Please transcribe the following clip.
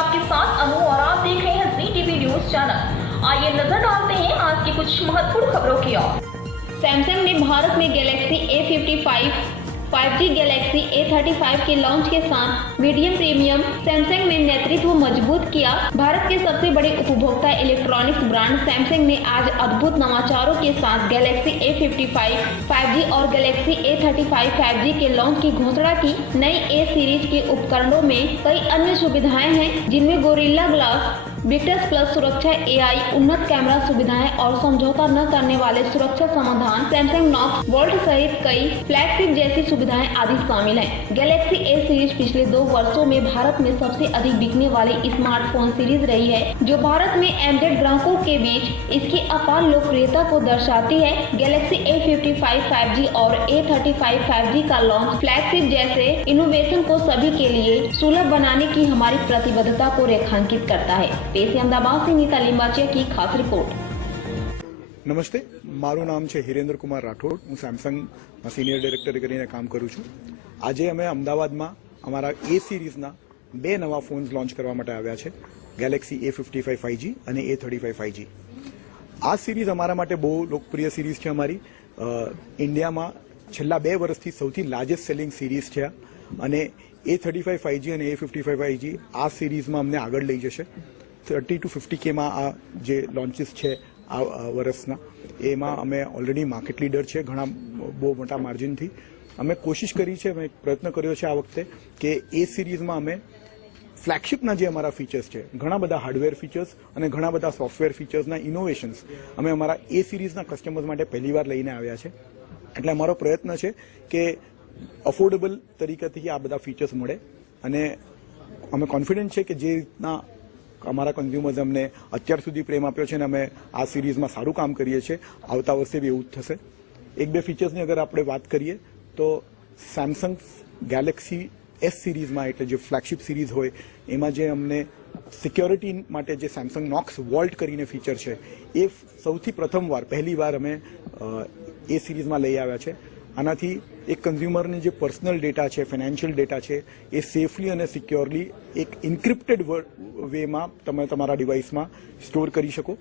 आपके साथ अनु और आप देख रहे हैं जी टीवी न्यूज चैनल। आइए नजर डालते हैं आज की कुछ महत्वपूर्ण खबरों की ओर। सैमसंग ने भारत में Galaxy A55 5G Galaxy A35 के लॉन्च के साथ मीडियम प्रीमियम सैमसंग में नेतृत्व मजबूत किया। भारत के सबसे बड़े उपभोक्ता इलेक्ट्रॉनिक्स ब्रांड सैमसंग ने आज अद्भुत नवाचारों के साथ गैलेक्सी A55 5G और गैलेक्सी A35 5G के लॉन्च की घोषणा की। नई A सीरीज के उपकरणों में कई अन्य सुविधाएं हैं, जिनमें गोरिल्ला ग्लास, विक्टर्स प्लस सुरक्षा, AI, उन्नत कैमरा सुविधाएं और समझौता न करने वाले सुरक्षा समाधान, सैमसंग नॉक्स वोल्ट सहित कई फ्लैगशिप जैसी सुविधाएं आदि शामिल हैं। गैलेक्सी A सीरीज पिछले 2 वर्षों में भारत में सबसे अधिक बिकने वाली स्मार्टफोन सीरीज रही है, जो भारत में एमजेड ग्राहकों के बीच इसकी अपार लोकप्रियता को दर्शाती है। गैलेक्सी A55 5G और A35 5G का लॉन्च फ्लैगशिप जैसे इनोवेशन को सभी के लिए सुलभ बनाने की हमारी प्रतिबद्धता को रेखांकित करता है। पेश अहमदाबाद से नीता लिंबाचिया की खास रिपोर्ट। नमस्ते, मारू नाम है हिरेन्द्र कुमार राठौड़। हूँ सैमसंग सीनियर डायरेक्टर तरीके काम करूँ छूँ। आज अमे अमदावाद में अमरा A सीरीजना 2 नवा फोन्स लॉन्च करवा माटे आव्या छे, गैलेक्सी A55 5G અને A35 5G। आ सीरीज अमारा माटे बहु लोकप्रिय सीरीज है। अमारी इंडिया में छेल्ला 2 वर्षथी सौथी लार्जेस्ट सेलिंग सीरीज है અને A35 5G અને A55 5G आ सीरीज में अमने आगळ लई जशे। 30 to 50K में आ जे लॉन्चेस है आ वर्षना एमां अमे ऑलरेडी मार्केट लीडर है। घणा बहु मोटा मार्जिन थी अमे कोशिश करी है, मैं प्रयत्न कर्यो छे आ वखते कि ए सीरीज में अमे फ्लेगशिपना जे अमारा फीचर्स है, घणा बधा हार्डवेर फीचर्स और घणा बधा सॉफ्टवेर फीचर्सना इनोवेशन्स अमे अमारा ए सीरीजना कस्टमर्स माटे पहलीवार लईने आव्या छे। एटले अमारो प्रयत्न है कि अफोर्डेबल तरीकेथी आ बधा फीचर्स मळे अने अमे कॉन्फिडન્ટ है कि जे रीतना अमारा कन्ज्यूमर्स अमने अत्यार सुधी प्रेम आप्यो छे ने अमे आ सीरीज में सारू काम करीए छे, आवता वर्षे बी एवुं ज थशे। 1-2 फीचर्सनी अगर आपणे वात करीए तो सैमसंग गैलेक्सी S सीरीज में एटले जे फ्लेगशिप सीरीज होय एमां जे अमने सिक्योरिटी माटे जे सैमसंग नॉक्स वोल्ट करीने फीचर है ए सौथी प्रथमवार पहलीवार अमे ए सीरीज में लई आव्या छे। आनाथी एक कंज्यूमर ने जो पर्सनल डेटा है, फाइनेंशियल डेटा है, ये सेफली और सिक्योरली एक इन्क्रिप्टेड वे में तमे तमारा डिवाइस में स्टोर करी शको।